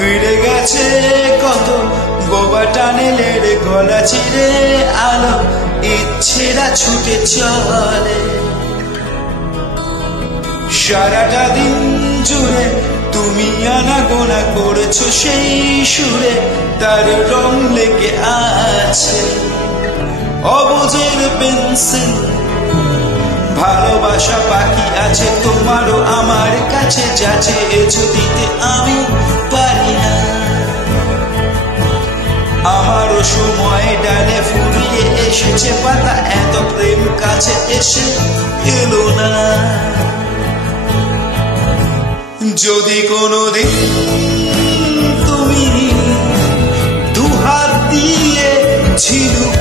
ফিরে গেছে কত বোবা টানেলের গলা চিরে আলো ইচ্ছেরা ছুটে চলে সারাটা দিন জুড়ে তুমি আনাগোনা করেছো সেই সুরে তার রং লেগে আছে অবুঝের পেন্সিল ভালোবাসা বাকি আছে তোমারও আমার কাছে যা চেয়েছো দিতে আমি পারি না আমারও সময় ডালে ফুরিয়ে এসেছে পাতা এত প্রেম কাছে এসে এলো না যদি কোনোদিন তুমি দুহাত দিয়ে ঝিনুক